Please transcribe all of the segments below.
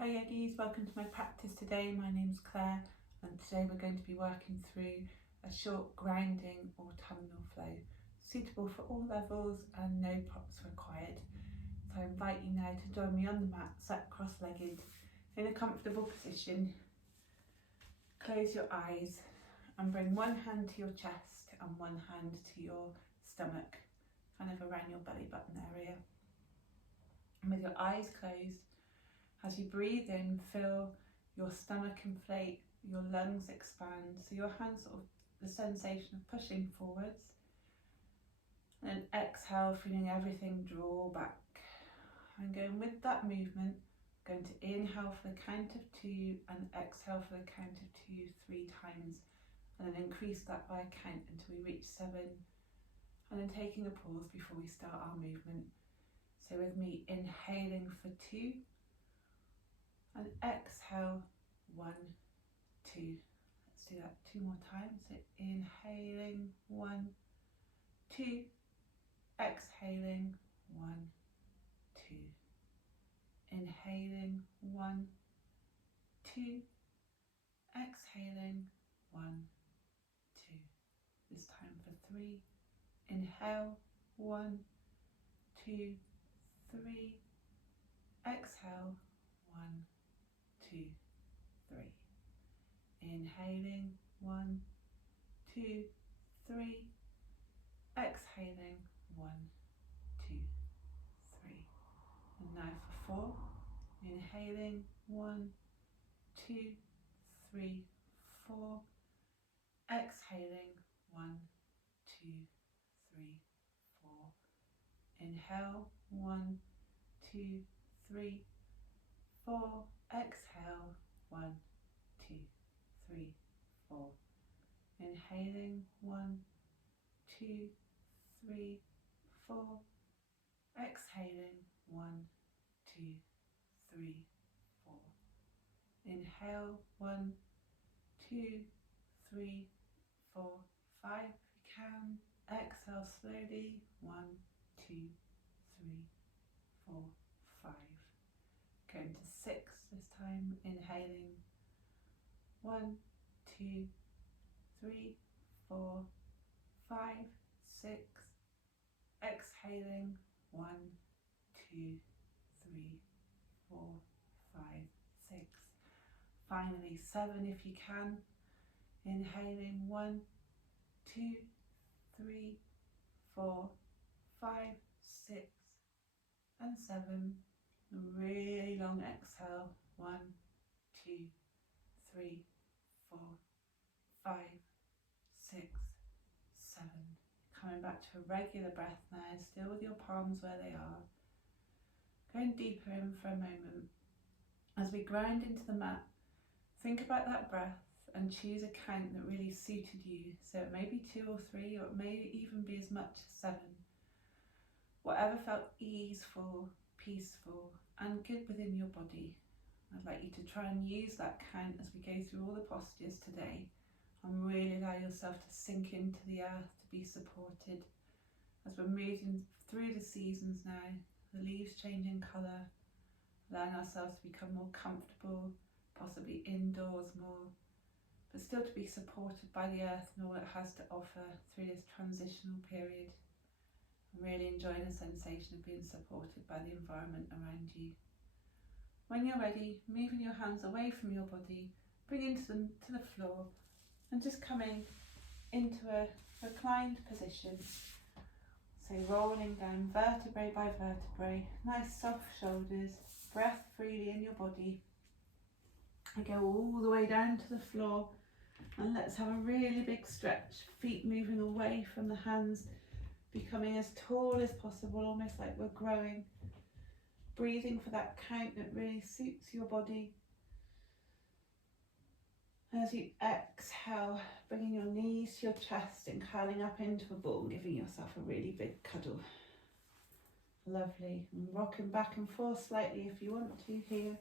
Hi yogis, welcome to my practice today. My name's Claire and today we're going to be working through a short grounding autumnal flow suitable for all levels and no props required. So I invite you now to join me on the mat, sat cross-legged in a comfortable position. Close your eyes and bring one hand to your chest and one hand to your stomach, kind of around your belly button area. And with your eyes closed, as you breathe in, feel your stomach inflate, your lungs expand, so your hands sort of the sensation of pushing forwards. And exhale, feeling everything draw back. And going with that movement, going to inhale for the count of 2 and exhale for the count of 2 3 times. And then increase that by a count until we reach 7. And then taking a pause before we start our movement. So with me, inhaling for 2. And exhale, 1, 2. Let's do that 2 more times. So inhaling, 1, 2. Exhaling, 1, 2. Inhaling, 1, 2. Exhaling, 1, 2. This time for 3. Inhale, 1, 2, 3. Exhale, 1, 2, 3. Inhaling, 1, 2, 3. Exhaling, 1, 2, 3. And now for 4. Inhaling, 1, 2, 3, 4. Exhaling, 1, 2, 3, 4. Inhale, 1, 2, 3, 4. Exhale, 1, 2, 3, 4. Inhaling, 1, 2, 3, 4. Exhaling, 1, 2, 3, 4. Inhale, 1, 2, 3, 4, 5 if you can. Exhale slowly, 1, 2, 3, 4, 5. Going to 6 this time, inhaling, 1, 2, 3, 4, 5, 6. Exhaling, 1, 2, 3, 4, 5, 6. Finally 7 if you can. Inhaling, 1, 2, 3, 4, 5, 6, and 7. A really long exhale. 1, 2, 3, 4, 5, 6, 7. Coming back to a regular breath now, still with your palms where they are. Going deeper in for a moment. As we ground into the mat, think about that breath and choose a count that really suited you. So it may be 2 or 3, or it may even be as much as 7. Whatever felt easeful, peaceful and good within your body. I'd like you to try and use that count as we go through all the postures today and really allow yourself to sink into the earth, to be supported as we're moving through the seasons now, the leaves changing colour, allowing ourselves to become more comfortable, possibly indoors more, but still to be supported by the earth and all it has to offer through this transitional period. I'm really enjoying the sensation of being supported by the environment around you. When you're ready, moving your hands away from your body, bringing them to the floor and just coming into a reclined position. So rolling down vertebrae by vertebrae, nice soft shoulders, breath freely in your body. I go all the way down to the floor and let's have a really big stretch, feet moving away from the hands, becoming as tall as possible, almost like we're growing. Breathing for that count that really suits your body. As you exhale, bringing your knees to your chest and curling up into a ball, giving yourself a really big cuddle. Lovely. And rocking back and forth slightly if you want to here.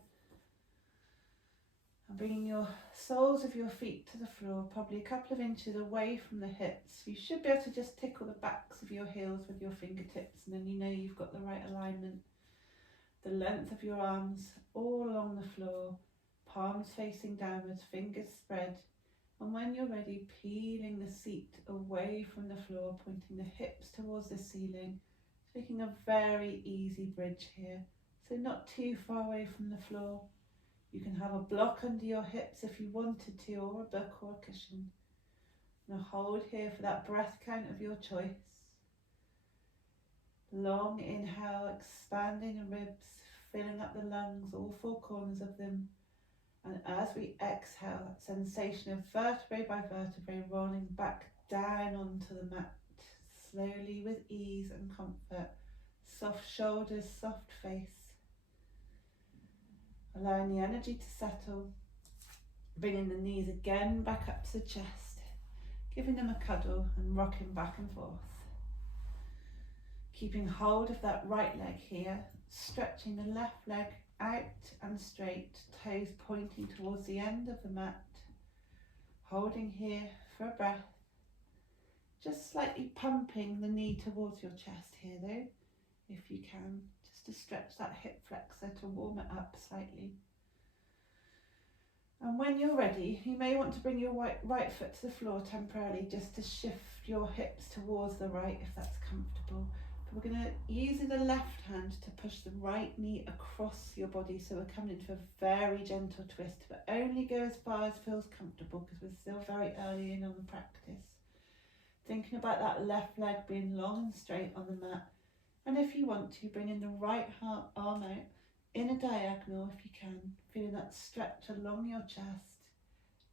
And bringing your soles of your feet to the floor, probably a couple of inches away from the hips. You should be able to just tickle the backs of your heels with your fingertips, and then you know you've got the right alignment. the length of your arms all along the floor, palms facing downwards, fingers spread. And when you're ready, peeling the seat away from the floor, pointing the hips towards the ceiling, making a very easy bridge here. So not too far away from the floor. You can have a block under your hips if you wanted to, or a book or a cushion. Now hold here for that breath count of your choice. Long inhale, expanding the ribs, filling up the lungs, all four corners of them. And as we exhale, that sensation of vertebrae by vertebrae rolling back down onto the mat, slowly with ease and comfort. Soft shoulders, soft face. Allowing the energy to settle. Bringing the knees again back up to the chest. Giving them a cuddle and rocking back and forth. Keeping hold of that right leg here. Stretching the left leg out and straight. Toes pointing towards the end of the mat. Holding here for a breath. Just slightly pumping the knee towards your chest here though, if you can, just to stretch that hip flexor to warm it up slightly. And when you're ready, you may want to bring your right foot to the floor temporarily just to shift your hips towards the right if that's comfortable. But we're going to use the left hand to push the right knee across your body, so we're coming into a very gentle twist, but only go as far as feels comfortable because we're still very early in on the practice. Thinking about that left leg being long and straight on the mat. And if you want to, bring in the right arm out in a diagonal if you can. Feeling that stretch along your chest.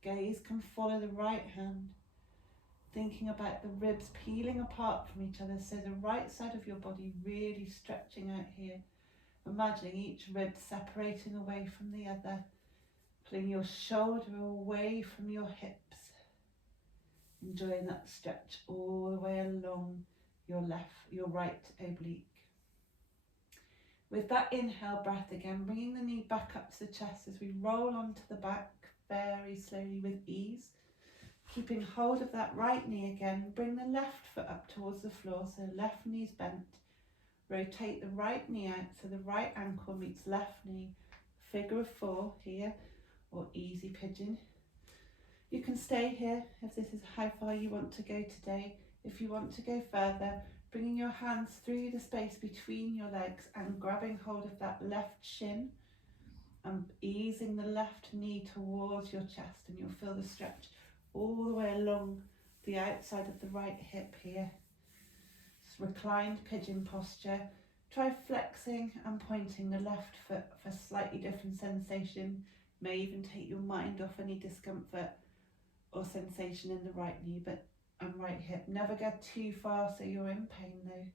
Gaze can follow the right hand. Thinking about the ribs peeling apart from each other, so the right side of your body really stretching out here. Imagining each rib separating away from the other. Pulling your shoulder away from your hips. Enjoying that stretch all the way along your right oblique. With that inhale breath again, bringing the knee back up to the chest as we roll onto the back very slowly with ease. Keeping hold of that right knee again, bring the left foot up towards the floor, so left knee's bent. Rotate the right knee out so the right ankle meets left knee. Figure of four here, or easy pigeon. You can stay here if this is how far you want to go today. If you want to go further, bringing your hands through the space between your legs and grabbing hold of that left shin and easing the left knee towards your chest, and you'll feel the stretch all the way along the outside of the right hip here. It's reclined pigeon posture. Try flexing and pointing the left foot for slightly different sensation. May even take your mind off any discomfort or sensation in the right knee and right hip. Never get too far so you're in pain though.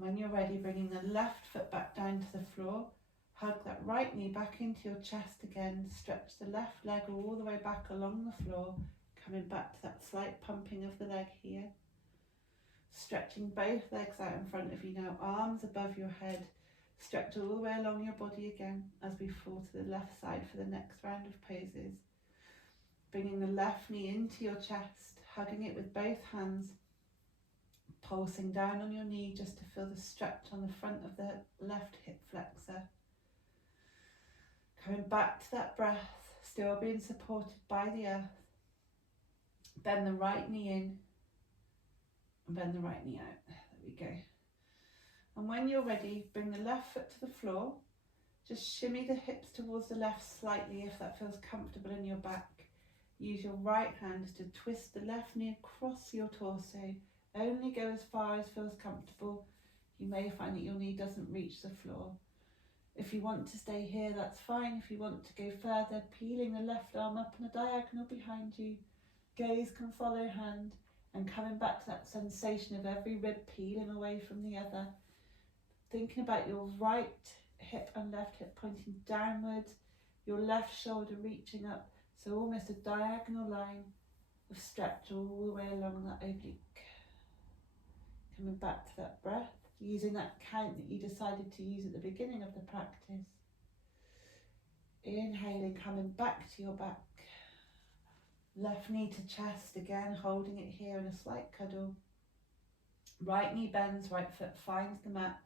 When you're ready, bringing the left foot back down to the floor. Hug that right knee back into your chest again. Stretch the left leg all the way back along the floor. Coming back to that slight pumping of the leg here. Stretching both legs out in front of you now, arms above your head. Stretch all the way along your body again as we fall to the left side for the next round of poses. Bringing the left knee into your chest, hugging it with both hands, pulsing down on your knee just to feel the stretch on the front of the left hip flexor. Coming back to that breath, still being supported by the earth. Bend the right knee in and bend the right knee out. There we go. And when you're ready, bring the left foot to the floor. Just shimmy the hips towards the left slightly if that feels comfortable in your back. Use your right hand to twist the left knee across your torso. Only go as far as feels comfortable. You may find that your knee doesn't reach the floor. If you want to stay here, that's fine. If you want to go further, peeling the left arm up in a diagonal behind you. Gaze can follow hand, and coming back to that sensation of every rib peeling away from the other. Thinking about your right hip and left hip pointing downwards, your left shoulder reaching up. So almost a diagonal line of stretch all the way along that oblique. Coming back to that breath, using that count that you decided to use at the beginning of the practice. Inhaling, coming back to your back. Left knee to chest again, holding it here in a slight cuddle. Right knee bends, right foot finds the mat.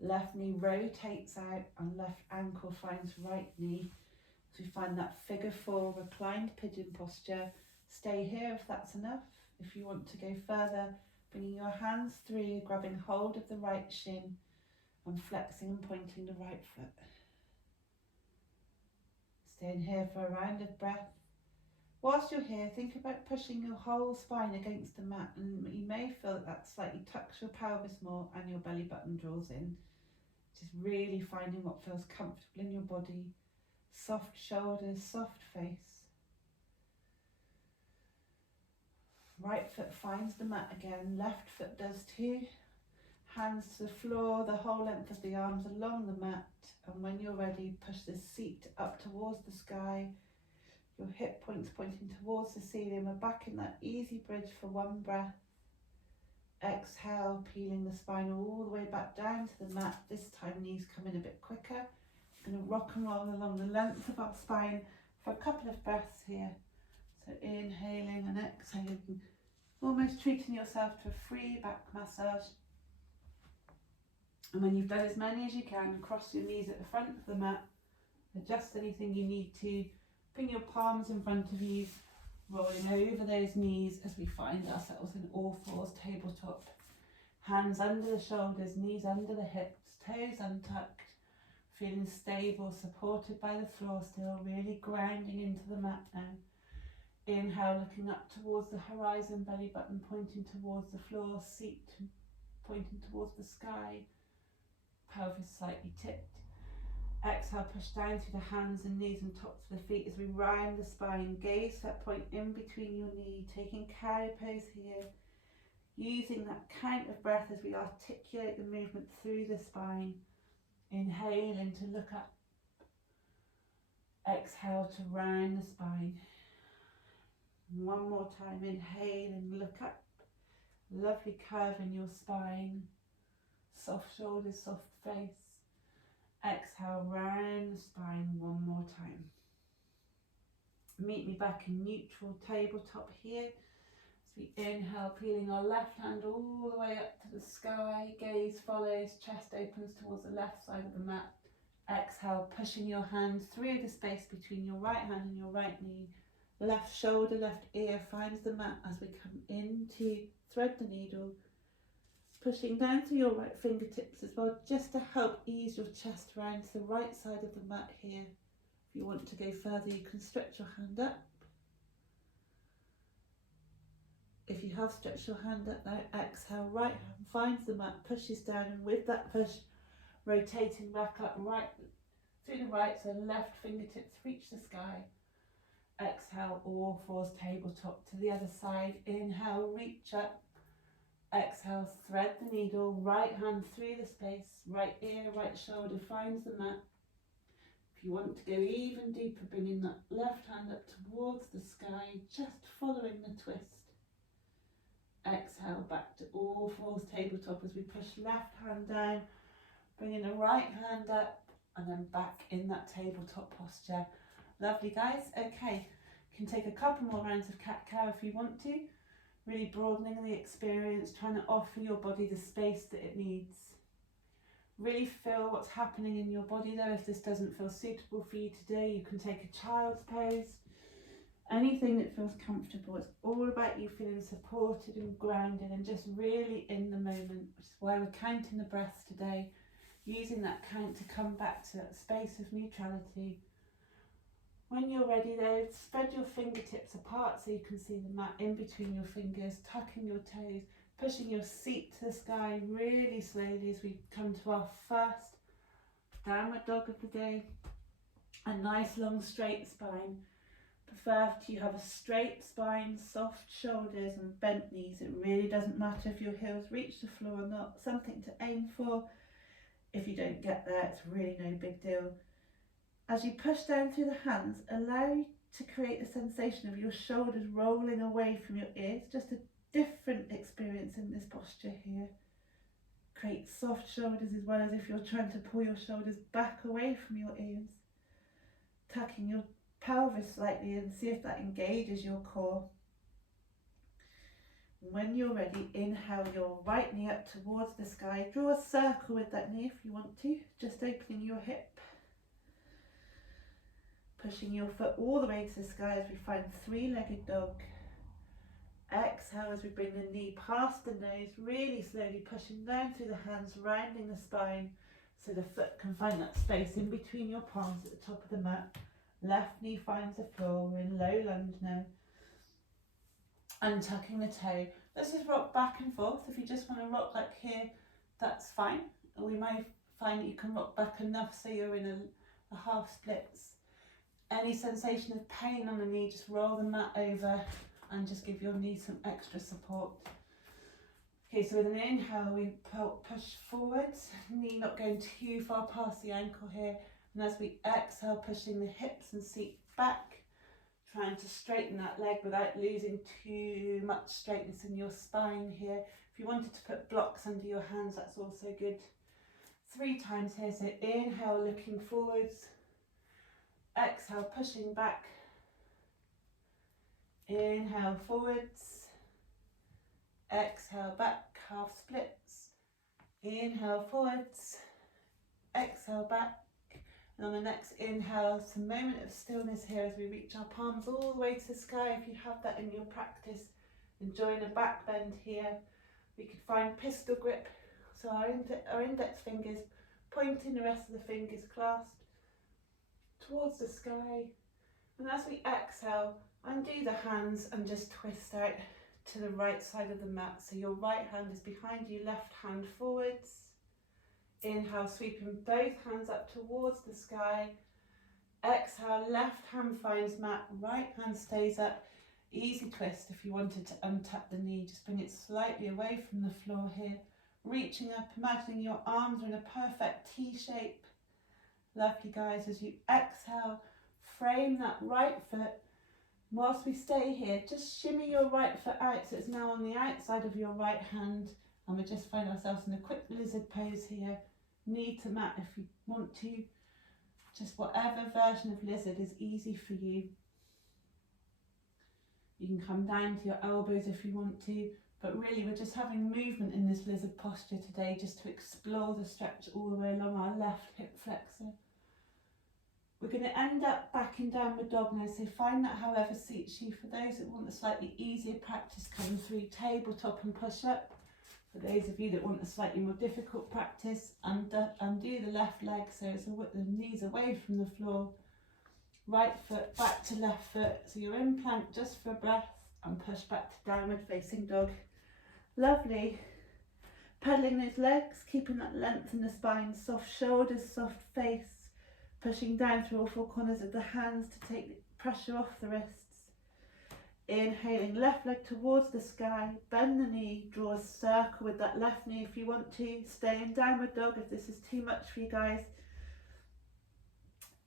Left knee rotates out and left ankle finds right knee. So we find that figure 4 reclined pigeon posture. Stay here if that's enough. If you want to go further, bringing your hands through, grabbing hold of the right shin and flexing and pointing the right foot. Staying here for a round of breath. Whilst you're here, think about pushing your whole spine against the mat, and you may feel that slightly tucks your pelvis more and your belly button draws in. Just really finding what feels comfortable in your body. Soft shoulders, soft face. Right foot finds the mat again, left foot does too. Hands to the floor, the whole length of the arms along the mat, and when you're ready, push the seat up towards the sky. Your hip points pointing towards the ceiling. We're back in that easy bridge for one breath. Exhale, peeling the spine all the way back down to the mat. This time knees come in a bit quicker. We're going to rock and roll along the length of our spine for a couple of breaths here. So inhaling and exhaling, almost treating yourself to a free back massage. And when you've done as many as you can, cross your knees at the front of the mat. Adjust anything you need to. Bring your palms in front of you, rolling over those knees as we find ourselves in all fours, tabletop. Hands under the shoulders, knees under the hips, toes untucked, feeling stable, supported by the floor still, really grounding into the mat now. Inhale, looking up towards the horizon, belly button pointing towards the floor, seat pointing towards the sky, pelvis slightly tipped. Exhale, push down through the hands and knees and tops of the feet as we round the spine. Gaze that point in between your knee, taking cow pose here. Using that count of breath as we articulate the movement through the spine. Inhaling to look up. Exhale to round the spine. One more time, inhale and look up. Lovely curve in your spine. Soft shoulders, soft face. Exhale, round the spine one more time. Meet me back in neutral tabletop here. As we inhale, peeling our left hand all the way up to the sky. Gaze follows, chest opens towards the left side of the mat. Exhale, pushing your hands through the space between your right hand and your right knee. Left shoulder, left ear finds the mat as we come in to thread the needle. Pushing down through your right fingertips as well, just to help ease your chest around to the right side of the mat here. If you want to go further, you can stretch your hand up. If you have stretched your hand up now, exhale, right hand finds the mat, pushes down, and with that push, rotating back up right through the right, so left fingertips reach the sky. Exhale, all fours tabletop to the other side. Inhale, reach up. Exhale, thread the needle, right hand through the space, right ear, right shoulder finds the mat. If you want to go even deeper, bringing that left hand up towards the sky, just following the twist. Exhale, back to all fours tabletop as we push left hand down, bringing the right hand up, and then back in that tabletop posture. Lovely, guys. Okay, you can take a couple more rounds of cat-cow if you want to. Really broadening the experience, trying to offer your body the space that it needs. Really feel what's happening in your body though. If this doesn't feel suitable for you today, you can take a child's pose. Anything that feels comfortable. It's all about you feeling supported and grounded and just really in the moment, which is why we're counting the breaths today, using that count to come back to that space of neutrality. When you're ready though, spread your fingertips apart so you can see the mat in between your fingers, tucking your toes, pushing your seat to the sky really slowly as we come to our first downward dog of the day. A nice long straight spine. Prefer to have a straight spine, soft shoulders and bent knees. It really doesn't matter if your heels reach the floor or not. Something to aim for. If you don't get there, it's really no big deal. As you push down through the hands, allow you to create a sensation of your shoulders rolling away from your ears. Just a different experience in this posture here. Create soft shoulders as well as if you're trying to pull your shoulders back away from your ears. Tucking your pelvis slightly and see if that engages your core. When you're ready, inhale your right knee up towards the sky. Draw a circle with that knee if you want to, just opening your hip. Pushing your foot all the way to the sky as we find three-legged dog. Exhale as we bring the knee past the nose, really slowly pushing down through the hands, rounding the spine so the foot can find that space in between your palms at the top of the mat. Left knee finds the floor. We're in low lunge now. Untucking the toe. Let's just rock back and forth. If you just want to rock like here, that's fine. We may find that you can rock back enough so you're in a half splits. Any sensation of pain on the knee, just roll the mat over and just give your knee some extra support. Okay, so with an inhale, we push forwards, knee not going too far past the ankle here. And as we exhale, pushing the hips and seat back, trying to straighten that leg without losing too much straightness in your spine here. If you wanted to put blocks under your hands, that's also good. 3 times here, so inhale, looking forwards. Exhale, pushing back. Inhale, forwards. Exhale, back, half splits. Inhale, forwards. Exhale, back. And on the next inhale, some moment of stillness here as we reach our palms all the way to the sky. If you have that in your practice, enjoying a back bend here. We could find pistol grip, so our index fingers pointing, the rest of the fingers clasped towards the sky. And as we exhale, undo the hands and just twist out to the right side of the mat. So your right hand is behind you, left hand forwards. Inhale, sweeping both hands up towards the sky. Exhale, left hand finds mat, right hand stays up. Easy twist. If you wanted to untap the knee, just bring it slightly away from the floor here. Reaching up, imagining your arms are in a perfect T shape. Lovely, guys. As you exhale, frame that right foot. Whilst we stay here, just shimmy your right foot out so it's now on the outside of your right hand. And we just find ourselves in a quick lizard pose here. Knee to mat if you want to. Just whatever version of lizard is easy for you. You can come down to your elbows if you want to. But really, we're just having movement in this lizard posture today, just to explore the stretch all the way along our left hip flexor. We're going to end up backing downward dog now, so find that however suits you. For those that want a slightly easier practice, come through tabletop and push up. For those of you that want a slightly more difficult practice, undo the left leg so it's the knees away from the floor. Right foot back to left foot, so you're in plank just for a breath, and push back to downward facing dog. Lovely. Pedaling those legs, keeping that length in the spine, soft shoulders, soft face, pushing down through all 4 corners of the hands to take the pressure off the wrists. Inhaling, left leg towards the sky, bend the knee, draw a circle with that left knee if you want to. Stay in downward dog if this is too much for you guys.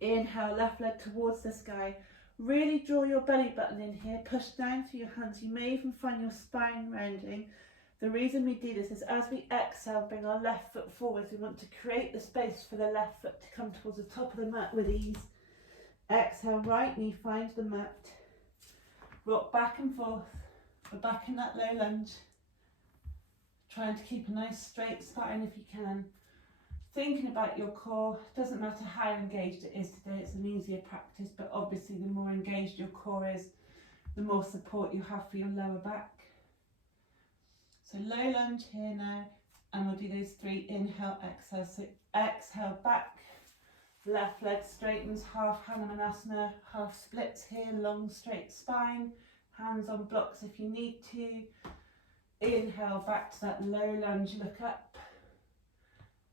Inhale, left leg towards the sky. Really draw your belly button in here, push down through your hands. You may even find your spine rounding. The reason we do this is as we exhale, bring our left foot forwards. We want to create the space for the left foot to come towards the top of the mat with ease. Exhale, right knee finds the mat. Rock back and forth. We're back in that low lunge. Trying to keep a nice straight spine if you can. Thinking about your core. Doesn't matter how engaged it is today, it's an easier practice, but obviously the more engaged your core is, the more support you have for your lower back. So low lunge here now, and we'll do those 3 inhale, exhale. So exhale back, left leg straightens, half Hanumanasana, half splits here, long straight spine, hands on blocks if you need to. Inhale back to that low lunge, look up.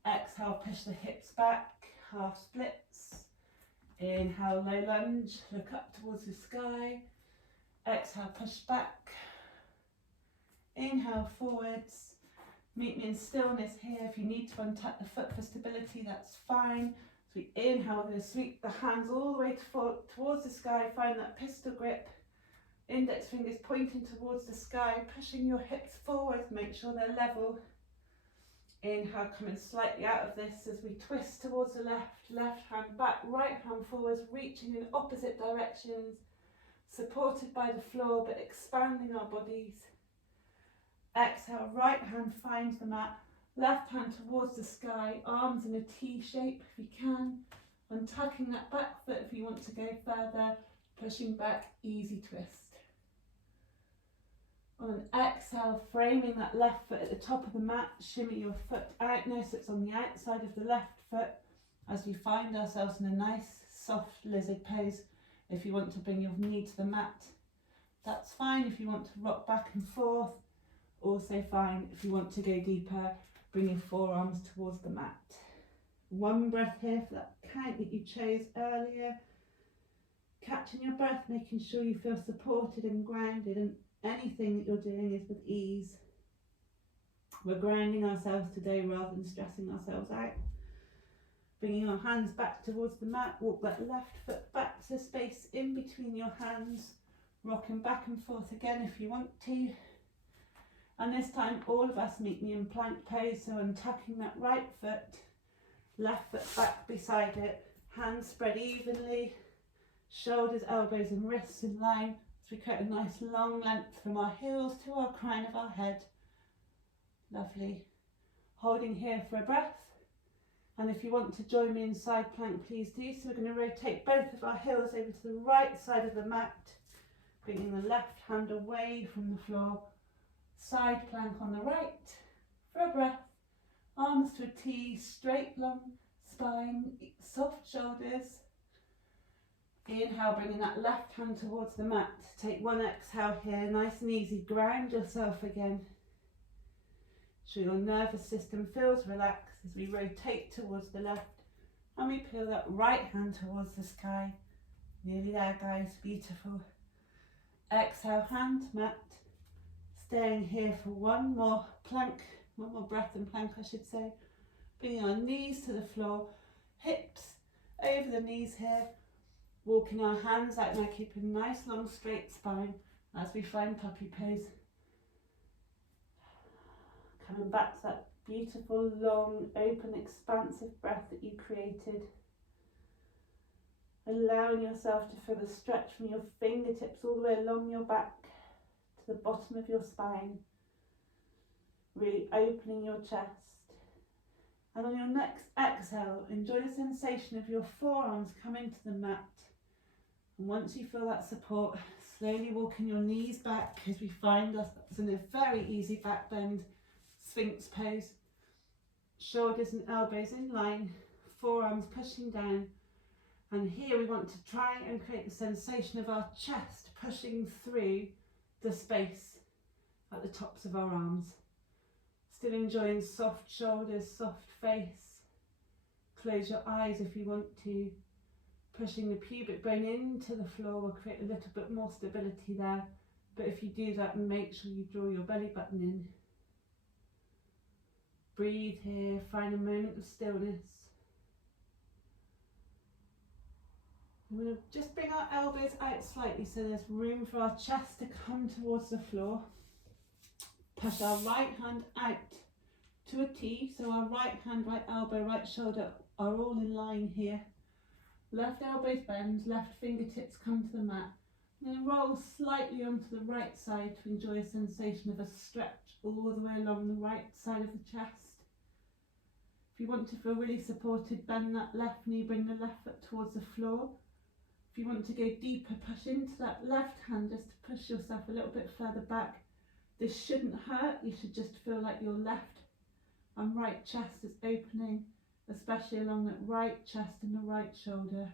Exhale, push the hips back, half splits. Inhale, low lunge, look up towards the sky. Exhale, push back. Inhale, forwards. Meet me in stillness here. If you need to untap the foot for stability, that's fine. So we inhale, we're going to sweep the hands all the way towards the sky. Find that pistol grip. Index fingers pointing towards the sky, pushing your hips forward. Make sure they're level. Inhale, coming slightly out of this as we twist towards the left hand back, right hand forwards, reaching in opposite directions, supported by the floor but expanding our bodies. Exhale, right hand finds the mat, left hand towards the sky, arms in a T shape if you can, and tucking that back foot if you want to go further, pushing back, easy twist. On an exhale, framing that left foot at the top of the mat, shimmy your foot out now so it's on the outside of the left foot as we find ourselves in a nice soft lizard pose. If you want to bring your knee to the mat, that's fine. If you want to rock back and forth, also fine. If you want to go deeper, bring your forearms towards the mat. One breath here for that count that you chose earlier. Catching your breath, making sure you feel supported and grounded, and anything that you're doing is with ease. We're grounding ourselves today rather than stressing ourselves out. Bringing our hands back towards the mat, walk that left foot back to space in between your hands, rocking back and forth again if you want to. And this time all of us meet me in plank pose, so untucking that right foot, left foot back beside it, hands spread evenly, shoulders, elbows and wrists in line as we create a nice long length from our heels to our crown of our head. Lovely. Holding here for a breath. And if you want to join me in side plank, please do. So we're going to rotate both of our heels over to the right side of the mat, bringing the left hand away from the floor. Side plank on the right for a breath. Arms to a T, straight long spine, soft shoulders. Inhale, bringing that left hand towards the mat. Take one exhale here, nice and easy. Ground yourself again. So your nervous system feels relaxed as we rotate towards the left and we peel that right hand towards the sky. Nearly there, guys, beautiful. Exhale, hand, mat. Staying here for one more breath and plank, I should say. Bringing our knees to the floor, hips over the knees here. Walking our hands out now, keeping a nice long straight spine as we find puppy pose. Coming back to that beautiful, long, open, expansive breath that you created. Allowing yourself to feel the stretch from your fingertips all the way along your back to the bottom of your spine. Really opening your chest. And on your next exhale, enjoy the sensation of your forearms coming to the mat. And once you feel that support, slowly walking your knees back as we find us in a very easy back bend. Sphinx pose, shoulders and elbows in line, forearms pushing down, and here we want to try and create the sensation of our chest pushing through the space at the tops of our arms. Still enjoying soft shoulders, soft face. Close your eyes if you want to. Pushing the pubic bone into the floor will create a little bit more stability there, but if you do that, make sure you draw your belly button in. Breathe here, find a moment of stillness. We're going to just bring our elbows out slightly so there's room for our chest to come towards the floor. Push our right hand out to a T, so our right hand, right elbow, right shoulder are all in line here. Left elbows bend, left fingertips come to the mat. And then roll slightly onto the right side to enjoy a sensation of a stretch all the way along the right side of the chest. If you want to feel really supported, bend that left knee, bring the left foot towards the floor. If you want to go deeper, push into that left hand just to push yourself a little bit further back. This shouldn't hurt, you should just feel like your left and right chest is opening, especially along that right chest and the right shoulder.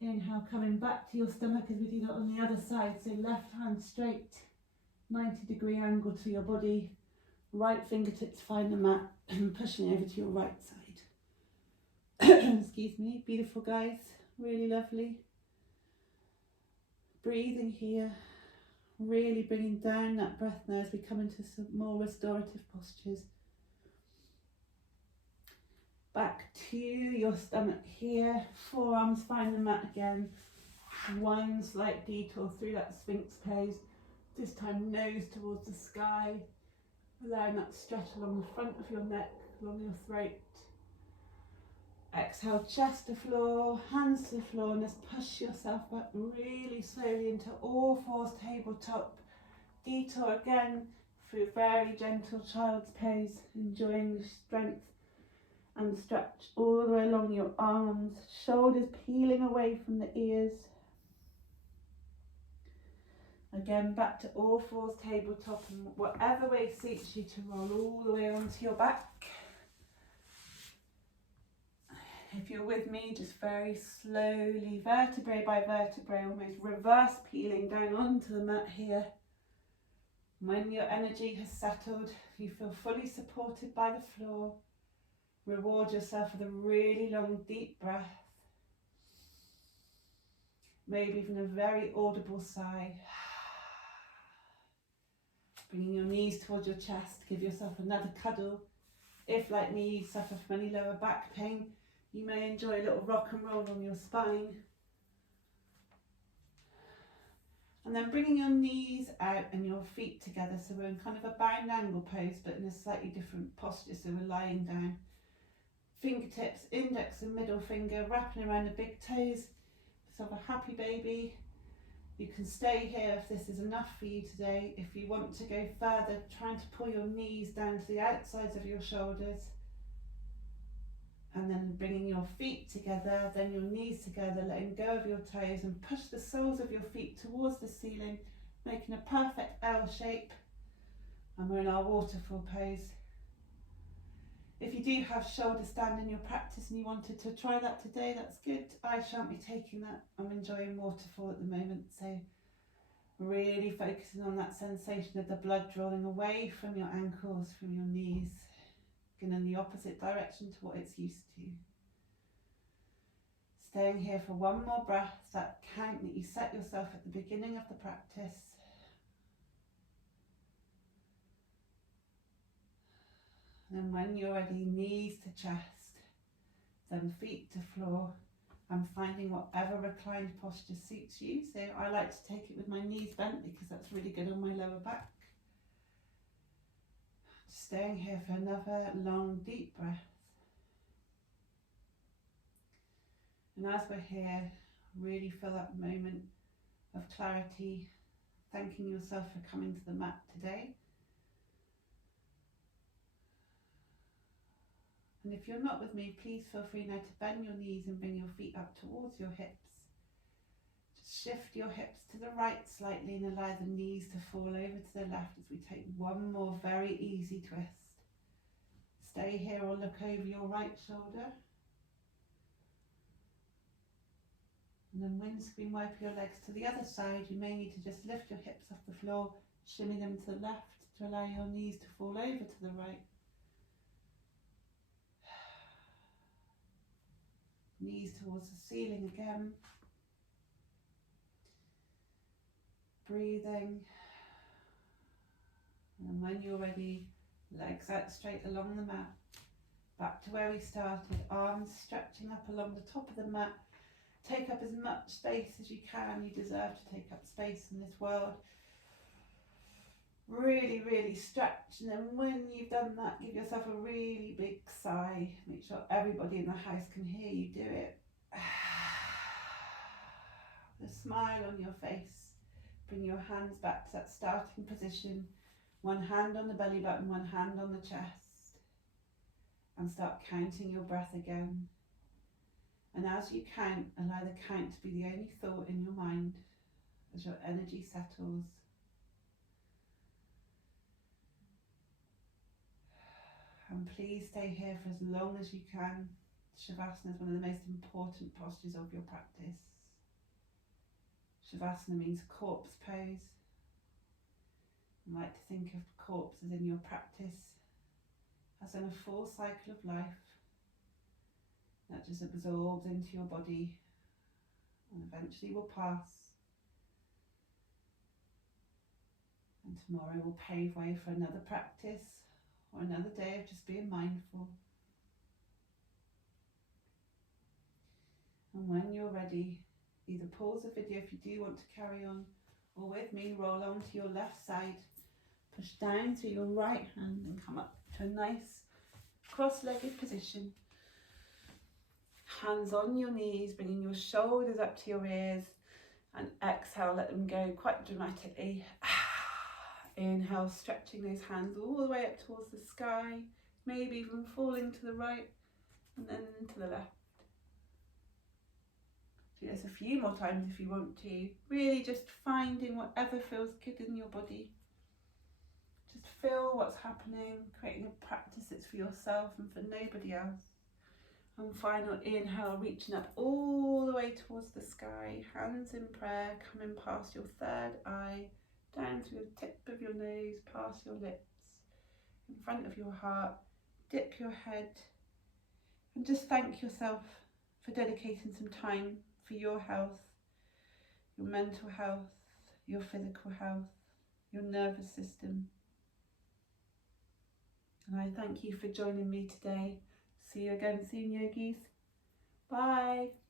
Inhale, coming back to your stomach as we do that on the other side. So left hand straight, 90-degree angle to your body. Right fingertips find the mat and pushing over to your right side. Excuse me, beautiful guys, really lovely. Breathing here, really bringing down that breath now as we come into some more restorative postures. Back to your stomach here, forearms find the mat again. One slight detour through that Sphinx pose, this time nose towards the sky. Allowing that stretch along the front of your neck, along your throat. Exhale, chest to floor, hands to the floor, and just push yourself back really slowly into all fours tabletop. detour again through very gentle child's pose, enjoying the strength and stretch all the way along your arms, shoulders peeling away from the ears. Again, back to all fours, tabletop, and whatever way suits you to roll all the way onto your back. If you're with me, just very slowly, vertebrae by vertebrae, almost reverse peeling down onto the mat here. When your energy has settled, you feel fully supported by the floor. Reward yourself with a really long, deep breath. Maybe even a very audible sigh. Bringing your knees towards your chest, give yourself another cuddle. If, like me, you suffer from any lower back pain, you may enjoy a little rock and roll on your spine. And then bringing your knees out and your feet together, so we're in kind of a bound angle pose, but in a slightly different posture, so we're lying down. Fingertips, index and middle finger, wrapping around the big toes. Sort of a happy baby. You can stay here if this is enough for you today. If you want to go further, trying to pull your knees down to the outsides of your shoulders. And then bringing your feet together, then your knees together, letting go of your toes and push the soles of your feet towards the ceiling, making a perfect L shape. And we're in our waterfall pose. If you do have shoulder stand in your practice and you wanted to try that today, that's good. I shan't be taking that. I'm enjoying waterfall at the moment, so really focusing on that sensation of the blood drawing away from your ankles, from your knees, going in the opposite direction to what it's used to. Staying here for one more breath, that count that you set yourself at the beginning of the practice. And when you're ready, knees to chest, then feet to floor, and finding whatever reclined posture suits you. So I like to take it with my knees bent because that's really good on my lower back. Just staying here for another long, deep breath. And as we're here, really feel that moment of clarity, thanking yourself for coming to the mat today. And if you're not with me, please feel free now to bend your knees and bring your feet up towards your hips. Just shift your hips to the right slightly and allow the knees to fall over to the left as we take one more very easy twist. Stay here or look over your right shoulder. And then windscreen wipe your legs to the other side. You may need to just lift your hips off the floor, shimmy them to the left to allow your knees to fall over to the right. Knees towards the ceiling again. Breathing. And when you're ready, legs out straight along the mat. Back to where we started, arms stretching up along the top of the mat. Take up as much space as you can. You deserve to take up space in this world. Really, really stretch, and then when you've done that, give yourself a really big sigh. Make sure everybody in the house can hear you do it. The smile on your face. Bring your hands back to that starting position. One hand on the belly button, one hand on the chest. And start counting your breath again. And as you count, allow the count to be the only thought in your mind as your energy settles. And please stay here for as long as you can. Shavasana is one of the most important postures of your practice. Shavasana means corpse pose. I like to think of corpses in your practice as in a full cycle of life that just absorbs into your body and eventually will pass. And tomorrow will pave way for another practice or another day of just being mindful. And when you're ready, either pause the video if you do want to carry on, or with me, roll on to your left side, push down to your right hand and come up to a nice cross-legged position. Hands on your knees, bringing your shoulders up to your ears, and exhale, let them go quite dramatically. Inhale, stretching those hands all the way up towards the sky, maybe even falling to the right and then to the left. Do this a few more times if you want to. Really just finding whatever feels good in your body. Just feel what's happening, creating a practice that's for yourself and for nobody else. And final inhale, reaching up all the way towards the sky, hands in prayer, coming past your third eye, down to the tip of your nose, past your lips, in front of your heart. Dip your head and just thank yourself for dedicating some time for your health, your mental health, your physical health, your nervous system. And I thank you for joining me today. See you again soon, yogis. Bye.